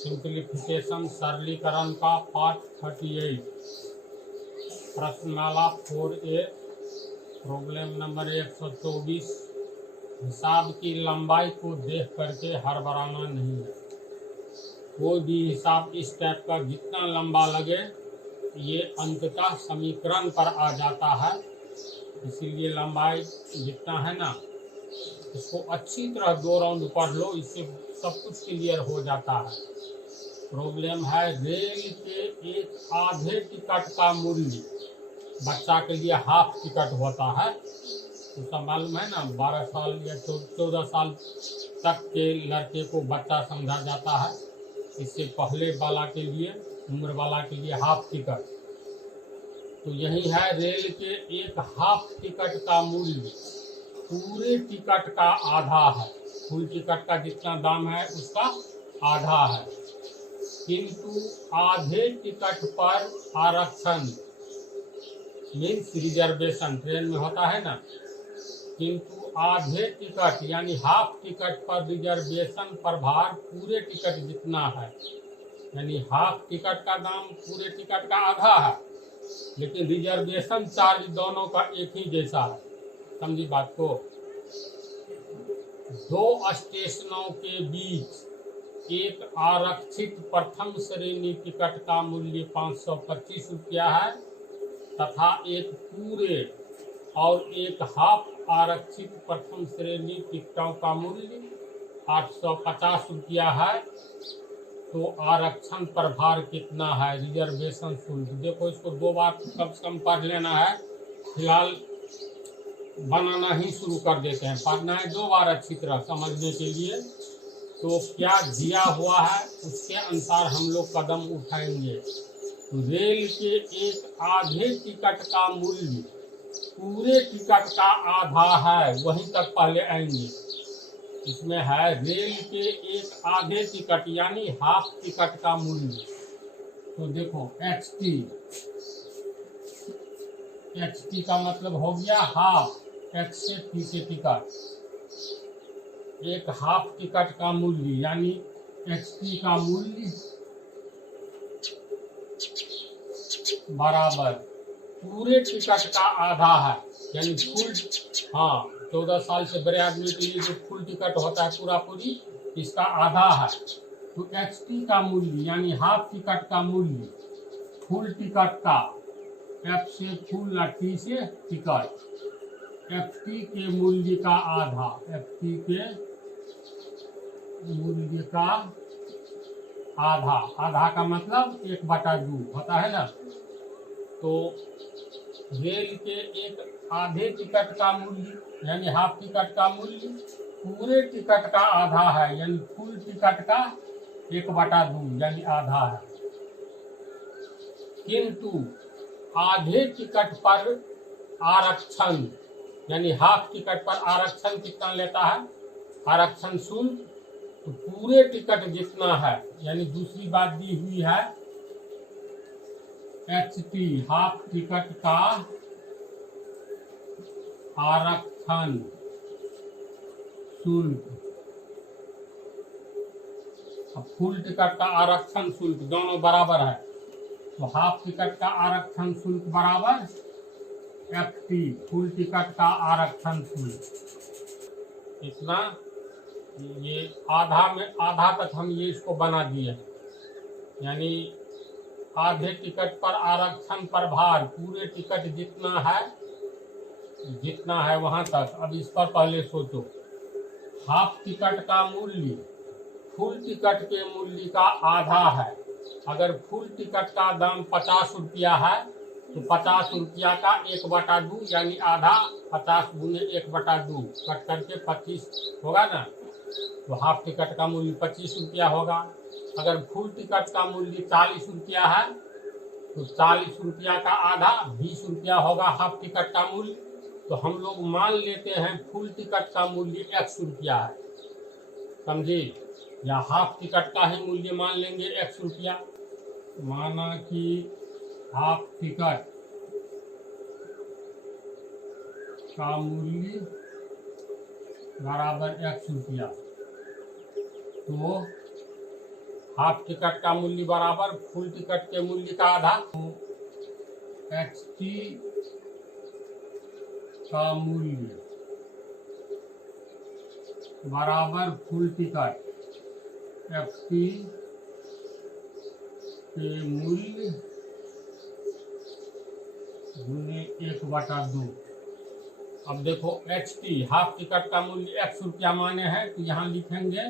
Simplification सरलीकरण का part 38 प्रश्नमाला 4A problem number 124। हिसाब की लंबाई को देख करके हड़बड़ाना नहीं है। कोई भी हिसाब इस टाइप का जितना लंबा लगे ये अंततः समीकरण पर आ जाता है। इसीलिए लंबाई जितना है ना इसको अच्छी तरह 2 राउंड पढ़ लो, इससे सब कुछ क्लियर हो जाता है। प्रॉब्लम है रेल के एक आधे टिकट का मूल्य, बच्चा के लिए हाफ टिकट होता है, तो सब मालूम है ना, 12 साल या 14 साल तक के लड़के को बच्चा समझा जाता है। इससे पहले वाला के लिए, उम्र वाला के लिए हाफ टिकट। तो यही है, रेल के एक हाफ टिकट का मूल्य पूरे टिकट का आधा है। फुल टिकट का जितना दाम है उसका आधा है, किंतु आधे टिकट पर आरक्षण मीन्स रिजर्वेशन ट्रेन में होता है ना, किंतु आधे टिकट यानी हाफ टिकट पर रिजर्वेशन प्रभार पूरे टिकट जितना है। यानी हाफ टिकट का दाम पूरे टिकट का आधा है, लेकिन रिजर्वेशन चार्ज दोनों का एक ही जैसा है। समझी बात को। 2 स्टेशनों के बीच एक आरक्षित प्रथम श्रेणी टिकट का मूल्य 525 रुपया है तथा एक पूरे और एक हाफ आरक्षित प्रथम श्रेणी टिकटों का मूल्य 850 रुपया है। तो आरक्षण प्रभार कितना है, रिजर्वेशन शुल्क। देखो इसको 2 बार कम से कम पढ़ लेना है। फिलहाल बनाना ही शुरू कर देते हैं, पढ़ना है 2 बार अच्छी तरह समझने के लिए। तो क्या दिया हुआ है उसके अनुसार हम लोग कदम उठाएंगे। रेल के एक आधे टिकट का मूल्य पूरे टिकट का आधा है, वहीं तक पहले आएंगे। इसमें है रेल के एक आधे टिकट यानी हाफ टिकट का मूल्य। तो देखो HT का मतलब हो गया हाफ, X से पीछे टिकट। एक हाफ टिकट का मूल्य यानी HT का मूल्य बराबर पूरे टिकट का आधा है, यानी फुल। हाँ, 14 साल से बड़े आदमी के लिए जो फुल टिकट होता है पूरा पूरी, इसका आधा है। तो HT का मूल्य यानी हाफ टिकट का मूल्य फुल टिकट का, F से फुल और T से टिकट, FT के मूल्य का आधा, FT के मूल्य का आधा। आधा का मतलब 1/2 होता है ना। तो रेल के एक आधे टिकट का मूल्य यानी हाफ टिकट का मूल्य पूरे टिकट का आधा है, यानी फुल टिकट का 1/2 यानी आधा है। किंतु आधे टिकट पर आरक्षण यानी हाफ टिकट पर आरक्षण कितना लेता है, आरक्षण शुल्क। तो पूरे टिकट जितना है, यानी दूसरी बात दी हुई है HT हाफ टिकट का आरक्षण शुल्क। अब फुल टिकट का आरक्षण शुल्क दोनों बराबर है, तो हाफ टिकट का आरक्षण शुल्क बराबर FT फुल टिकट का आरक्षण शुल्क। इतना ये आधा में आधा तक हम ये इसको बना दिए, यानी आधे टिकट पर आरक्षण प्रभार पूरे टिकट जितना है वहां तक। अब इस पर पहले सोचो, हाफ टिकट का मूल्य फुल टिकट के मूल्य का आधा है। अगर फुल टिकट का दाम 50 रुपया है तो 50 रुपया का 1/2 यानी आधा, 50 गुने 1/2 कट करके 25 होगा ना। तो हाफ टिकट का मूल्य 25 रुपया होगा। अगर फुल टिकट का मूल्य 40 रुपया है तो 40 रुपया का आधा 20 रुपया होगा हाफ टिकट का मूल्य। तो हम लोग मान लेते हैं फुल टिकट का मूल्य 100 रुपया है, समझे, या हाफ टिकट का ही मूल्य मान लेंगे 100 रुपया। माना कि हाफ टिकट का मूल्य बराबर 100 रुपया, तो हाफ टिकट का मूल्य बराबर फुल टिकट के मूल्य का आधा। तो ht का मूल्य बराबर फुल टिकट ft के मूल्य गुने 1/2। अब देखो ht हाफ टिकट का मूल्य x रुपया माने है, तो यहाँ लिखेंगे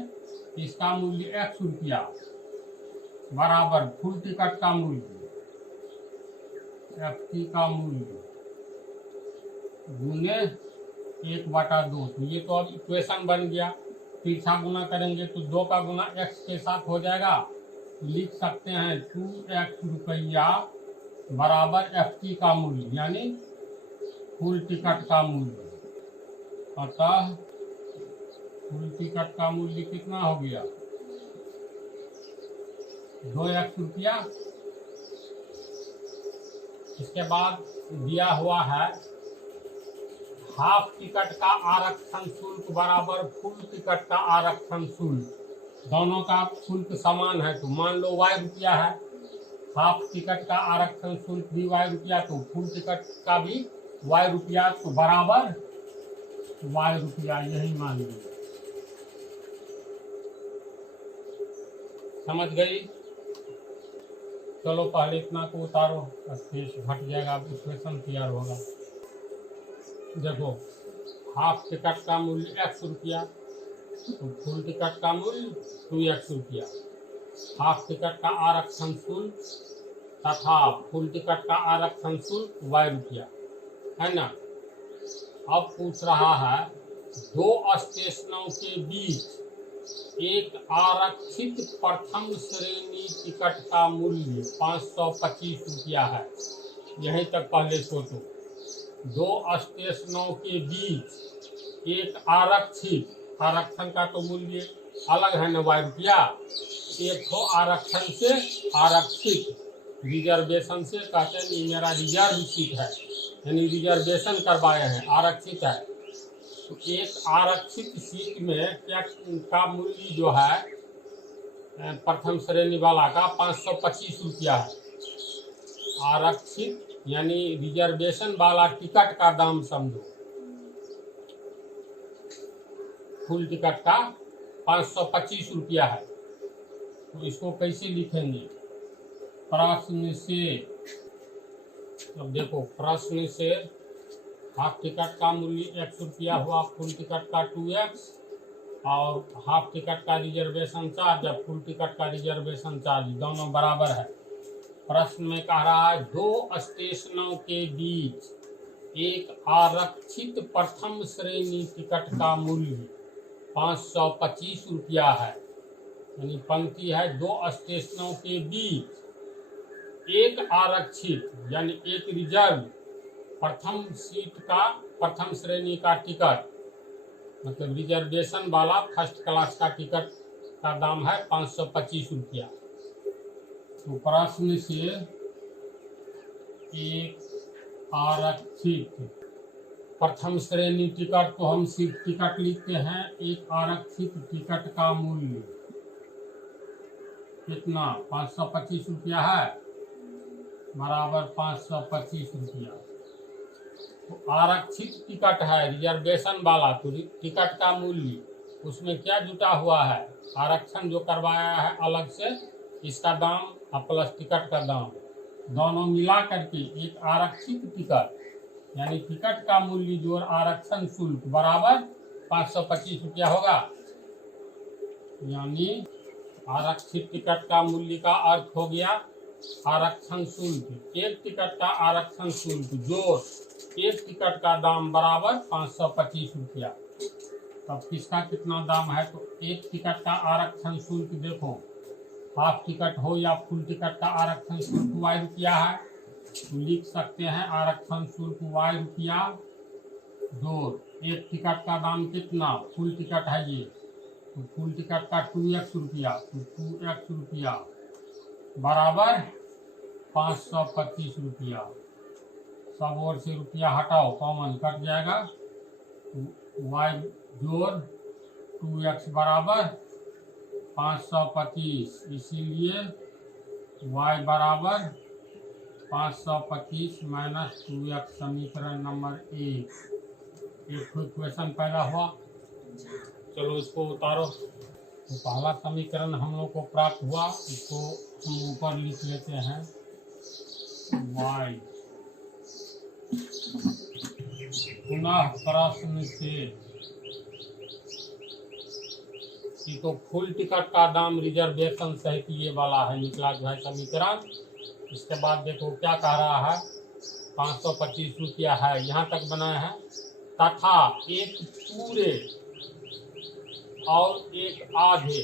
इसका मूल्य x रुपया बराबर फुल टिकट का मूल्य ft का मूल्य गुने 1/2। तो ये तो अब इक्वेशन बन गया। तिरछा गुना करेंगे तो 2 का गुना x के साथ हो जाएगा। लिख सकते हैं 2x रुपया बराबर ft का मूल्य यानी फुल टिकट का मूल्य। अतः फुल टिकट का मूल्य कितना हो गया 2x रुपया। इसके बाद दिया हुआ है हाफ टिकट का आरक्षण शुल्क बराबर फुल टिकट का आरक्षण शुल्क। दोनों का शुल्क समान है, तो मान लो y रुपया है, हाफ टिकट का आरक्षण शुल्क भी y रुपया, तो फुल टिकट का भी y रुपया, तो बराबर y रुपया, यही मान लीजिए। समझ गई? चलो पहले इतना को उतारो, स्पेस घट जाएगा, अब इक्वेशन तैयार होगा। देखो हाफ टिकट का मूल्य x रुपया, तो फुल टिकट का मूल्य 2x रुपया। हाफ टिकट का आरक्षण शुल्क तथा फुल टिकट का आरक्षण शुल्क y रुपया, है ना। अब पूछ रहा है 2 स्टेशनों के बीच एक आरक्षित प्रथम श्रेणी टिकट का मूल्य 525 रुपया है। यहीं तक पहले सोचो। 2 स्टेशनों के बीच एक आरक्षित, आरक्षण का तो मूल्य अलग है ना y रुपया। एक तो आरक्षण से आरक्षित, रिजर्वेशन से कहते हैं ये मेरा रिजर्व सीट है, यानी रिजर्वेशन करवाए हैं, आरक्षित है। तो एक आरक्षित सीट में क्या का मूल्य जो है प्रथम श्रेणी वाला का 525 रुपया है। आरक्षित यानी रिजर्वेशन वाला टिकट का दाम समझो, फुल टिकट का 525 रुपया है। तो इसको कैसे लिखेंगे? प्रश्न से, अब देखो प्रश्न से हाफ टिकट का मूल्य x रुपया हुआ, फुल टिकट का 2x, और हाफ टिकट का रिजर्वेशन चार्ज या फुल टिकट का रिजर्वेशन चार्ज दोनों बराबर है। प्रश्न में कह रहा है 2 स्टेशनों के बीच एक आरक्षित प्रथम श्रेणी टिकट का मूल्य 525 रुपया है। यानी पंक्ति है 2 स्टेशनों के बीच एक आरक्षित यानी एक रिजर्व प्रथम सीट का, प्रथम श्रेणी का टिकट, मतलब रिजर्वेशन वाला फर्स्ट क्लास का टिकट का दाम है 525 रुपया। तो प्रश्न से एक आरक्षित प्रथम श्रेणी टिकट को हम सिर्फ टिकट लिखते हैं। एक आरक्षित टिकट का मूल्य कितना 525 रुपया है, बराबर 525 रुपया। तो आरक्षित टिकट है रिजर्वेशन वाला, तो टिकट का मूल्य उसमें क्या जुटा हुआ है, आरक्षण जो करवाया है अलग से, इसका दाम और प्लस टिकट का दाम दोनों मिला करके एक आरक्षित टिकट यानी टिकट का मूल्य जोड़ आरक्षण शुल्क बराबर 525 रुपया होगा। यानी आरक्षित टिकट का मूल्य का अर्थ हो गया आरक्षण शुल्क, एक टिकट का आरक्षण शुल्क जोड़ एक टिकट का दाम बराबर 525 रुपया। तब किसका कितना दाम है? तो एक टिकट का आरक्षण शुल्क देखो, हाफ टिकट हो या फुल टिकट का आरक्षण शुल्क y रुपया है, तो लिख सकते हैं आरक्षण शुल्क y रुपया जोड़ एक टिकट का दाम कितना, फुल टिकट है ये, तो फुल टिकट का 2x रुपया, तो 2x रुपया बराबर 525 रुपया। सब ओर से रुपया हटाओ, कॉमन कट जाएगा, y जोड़ 2x बराबर 525, इसीलिए y बराबर 525 माइनस 2x समीकरण नंबर 1। एक इक्वेशन पैदा हुआ। चलो इसको उतारो। तो पहला समीकरण हम लोग को प्राप्त हुआ, इसको हम ऊपर लिख लेते हैं y। पुनः प्रश्न से कि तो फुल टिकट का दाम रिजर्वेशन सहित ये वाला है, निकला जो है समीकरण। इसके बाद देखो क्या कह रहा है, 525 रुपया है, यहाँ तक बनाया है। तथा एक पूरे और एक आधे,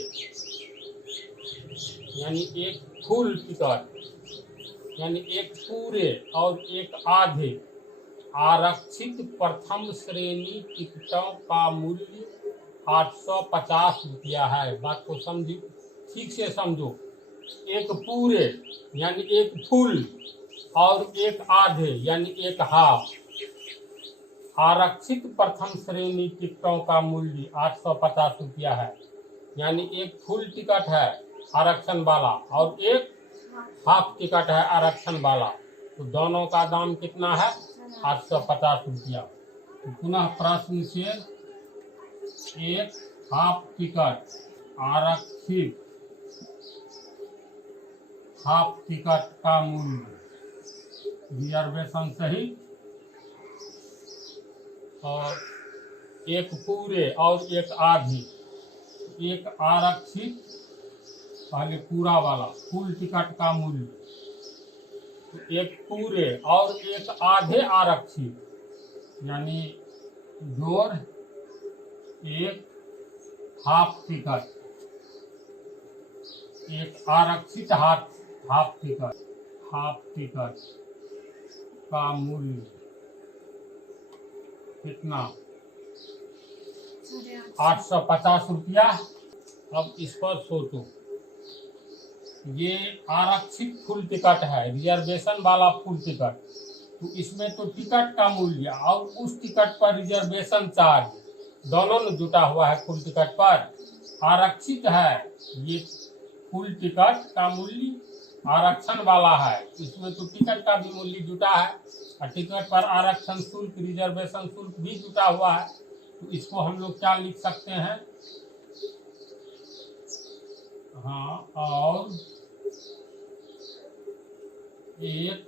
यानी एक फुल टिकट यानी एक पूरे और एक आधे आरक्षित प्रथम श्रेणी टिकटों का मूल्य 850 रुपया है। बात को समझो, ठीक से समझो। एक पूरे यानी एक फुल और एक आधे यानी एक हाफ आरक्षित प्रथम श्रेणी टिकटों का मूल्य 850 रुपया है। यानी एक फुल टिकट है आरक्षण वाला और एक हाफ टिकट है आरक्षण वाला, तो दोनों का दाम कितना है, 850 रुपया। तो पुनः प्रश्न से एक हाफ टिकट आरक्षित हाफ टिकट का मूल्य रिजर्वेशन सहित और एक पूरे और एक आधी, एक आरक्षित पहले पूरा वाला फुल टिकट का मूल्य, तो एक पूरे और एक आधे आरक्षित यानी जोड़ एक हाफ टिकट, एक आरक्षित हाफ टिकट का मूल्य कितना, 850 रुपया। अब इस पर सोचो, ये आरक्षित फुल टिकट है, रिजर्वेशन वाला फुल टिकट, तो इसमें तो टिकट का मूल्य और उस टिकट पर रिजर्वेशन चार्ज दोनों में जुटा हुआ है। फुल टिकट पर आरक्षित है, ये फुल टिकट का मूल्य आरक्षण वाला है, इसमें तो टिकट का भी मूल्य जुटा है और टिकट पर आरक्षण शुल्क रिजर्वेशन शुल्क भी जुटा हुआ है। तो इसको हम लोग क्या लिख सकते हैं, हाँ, और एक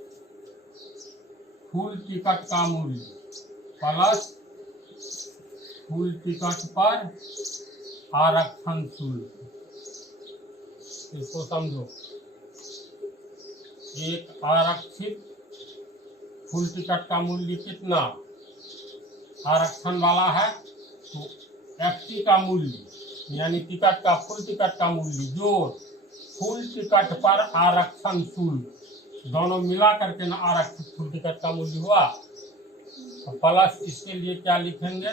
फुल टिकट का मूल्य प्लस फुल टिकट पर आरक्षण शुल्क। इसको समझो, एक आरक्षित फुल टिकट का मूल्य कितना आरक्षण वाला है, तो एफटी का मूल्य यानी टिकट का फुल टिकट का मूल्य जो फुल टिकट पर आरक्षण शुल्क दोनों मिला करके ना आरक्षित फुल टिकट का मूल्य हुआ। तो प्लस इसके लिए क्या लिखेंगे,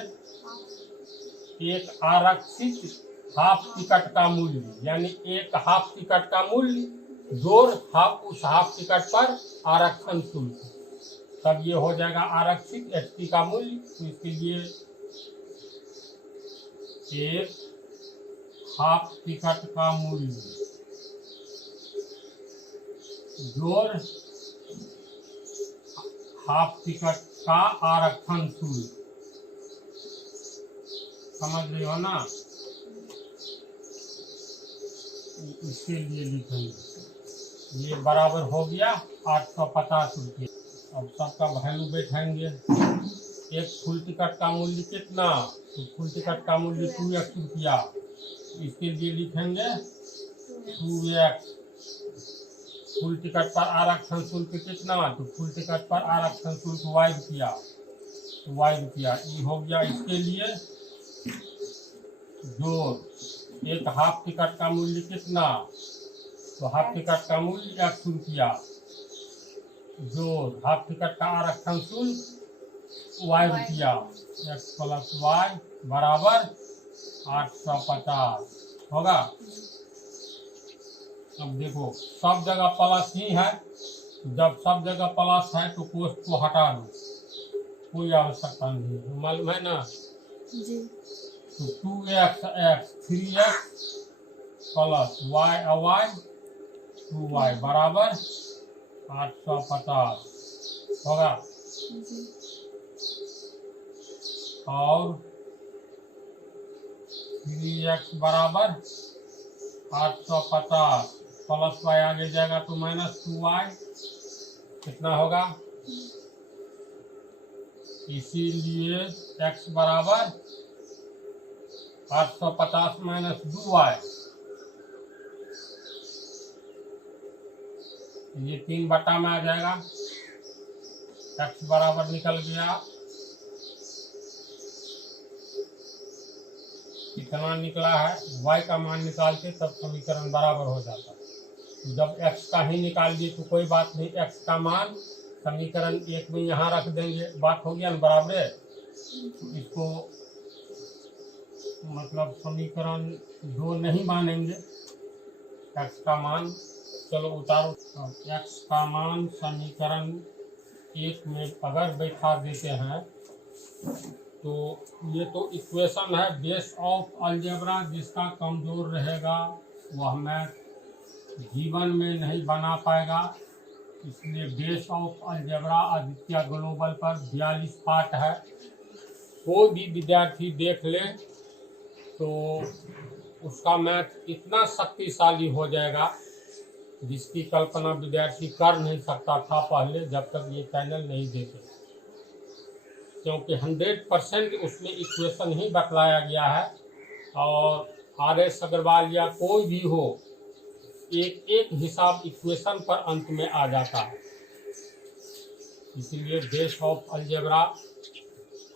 एक आरक्षित हाफ टिकट का मूल्य यानी एक हाफ टिकट का मूल्य जोड़ हाफ उस हाफ टिकट पर आरक्षण शुल्क, तब ये हो जाएगा आरक्षित एसटी का मूल्य। तो इसके लिए एक हाफ टिकट का मूल्य जोड़ हाफ टिकट का आरक्षण शुल्क, समझ रहे हो ना। इसके लिए लिखेंगे, ये बराबर हो गया 850 रुपये। अब सबका वैल्यू बैठाएंगे। एक फुल टिकट का मूल्य कितना, तो फुल टिकट का मूल्य 2x रुपया, इसके लिए लिखेंगे 2x। फुल टिकट पर आरक्षण शुल्क कितना, तो फुल टिकट पर आरक्षण शुल्क y रुपया, ये हो गया। इसके लिए जोड़ एक हाफ टिकट का मूल्य कितना, तो हाफ टिकट का मूल्य x रुपया जोड़ हाफ टिकट का आरक्षण शुल्क y रुपया, x प्लस y बराबर 850 होगा। अब देखो सब जगह प्लस ही है, जब सब जगह प्लस है तो कोष्ठ को हटा दो, कोई आवश्यकता नहीं है, मालूम है ना जी। तो 2x 3x plus Y Avvai 2y बराबर 850 होगा। और 3x बराबर 850 प्लस y आगे जाएगा तो माइनस 2y कितना होगा। इसीलिए x बराबर 850 माइनस 2y, ये 3 बटा में आ जाएगा। x बराबर निकल गया कितना निकला है, y का मान निकालते तब समीकरण बराबर हो जाता। जब x का ही निकाल दिए तो कोई बात नहीं, x का मान समीकरण 1 में यहाँ रख देंगे, बात हो गया ना बराबर। इसको मतलब समीकरण 2 नहीं मानेंगे, x का मान चलो उतारो। x का मान समीकरण 1 में अगर बैठा देते हैं तो ये तो इक्वेशन है बेस ऑफ अलजेब्रा, जिसका कमजोर रहेगा वह मैथ जीवन में नहीं बना पाएगा। इसलिए base of algebra Aditya global पर 42 पार्ट है, कोई भी विद्यार्थी देख ले तो उसका मैथ इतना शक्तिशाली हो जाएगा जिसकी कल्पना विद्यार्थी कर नहीं सकता था पहले, जब तक ये चैनल नहीं देखे। क्योंकि 100% उसमें इक्वेशन ही बतलाया गया है और RS अग्रवाल या कोई भी हो एक एक हिसाब इक्वेशन पर अंत में आ जाता है। इसलिए बेस ऑफ अलजेब्रा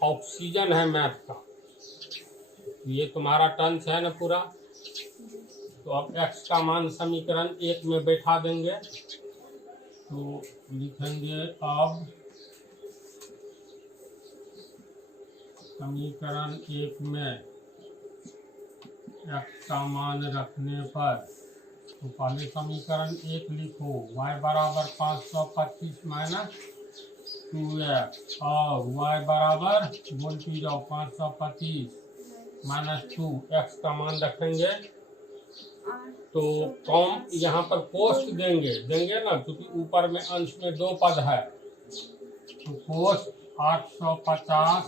ऑक्सीजन है मैथ का। ये तुम्हारा टर्म्स है ना पूरा। तो अब x का मान समीकरण 1 में बैठा देंगे तो लिखेंगे अब समीकरण 1 में x का मान रखने पर, तो पहले समीकरण 1 लिखो, y बराबर 525 माइनस 2x और y बराबर बोलती जाओ 525 माइनस 2, x का मान रखेंगे तो कॉम यहाँ पर पोस्ट देंगे ना, क्योंकि ऊपर में अंश में 2 पद है तो post 850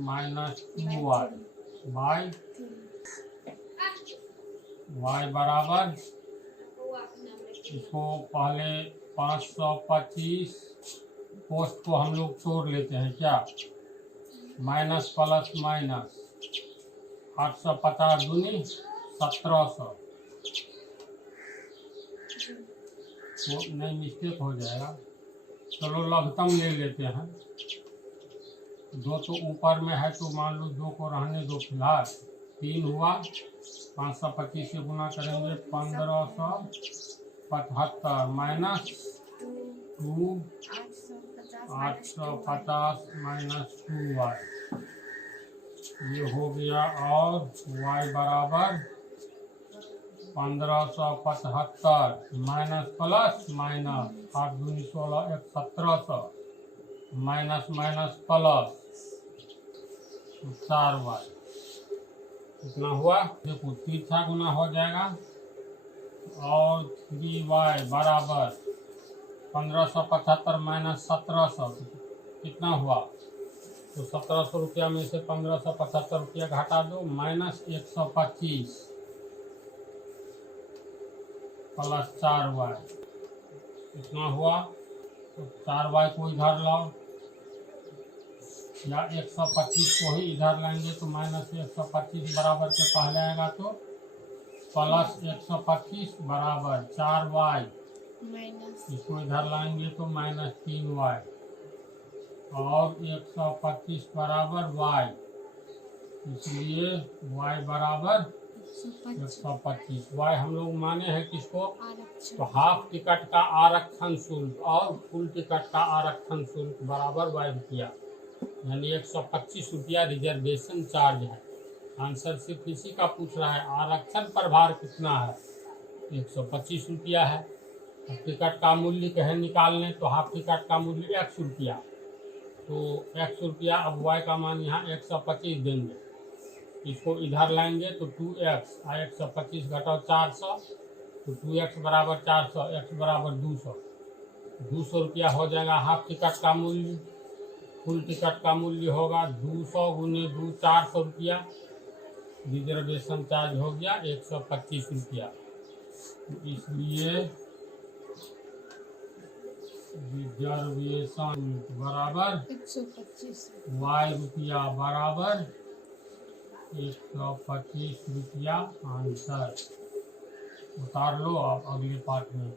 minus 2y by y बराबर, इसको पहले 525 पोस्ट को हम लोग छोड़ लेते हैं क्या, माइनस प्लस माइनस 850 दूनी 1700, तो नहीं मिस्टेक हो जाएगा। चलो लघुत्तम ले लेते हैं, 2 तो ऊपर में है तो मान लो 2 को रहने दो फिलहाल, 3 हुआ, 525 से गुना करेंगे 1575 माइनस 2 850 माइनस 2y, ये हो गया। और y बराबर 1575 माइनस प्लस माइनस 8 दूनी 16 1700 माइनस माइनस प्लस 4y, कितना हुआ देखो, 3 गुना हो जाएगा। और 3y बराबर 1575 माइनस 1700 कितना हुआ, तो 1700 रुपया में से 1575 रुपया घटा दो, माइनस 125 प्लस 4y कितना हुआ, तो 4y को इधर लाओ या 125 को ही इधर लाएंगे तो माइनस 125 बराबर के पहले आएगा तो प्लस 125 बराबर 4y, इसको इधर लाएंगे तो माइनस 3y और 125 बराबर y, इसलिए y बराबर 125। y हम लोग माने हैं किसको, तो हाफ टिकट का आरक्षण शुल्क और फुल टिकट का आरक्षण शुल्क बराबर y रुपया, यानी 125 रुपया रिजर्वेशन चार्ज है। आंसर सिर्फ इसी का पूछ रहा है, आरक्षण पर भार कितना है, 125 रुपया है। अब टिकट का मूल्य कहें निकालने तो हाफ टिकट का मूल्य 100 रुपया, तो 100 रुपया। अब y का मान यहाँ 125 देंगे इसको इधर लाएंगे तो 2x, 125 घटाओ 400 तो 2x बराबर 400, x बराबर 200। 200 रुपया हो जाएगा हाफ टिकट का मूल्य। फुल टिकट का मूल्य होगा 200 गुने 2 400 रुपया। रिजर्वेशन चार्ज हो गया 125 रुपया। तो इसलिए रिजर्वेशन बराबर 125 y रुपया बराबर 125 रुपया आंसर। उतार लो आप अगले पार्ट में।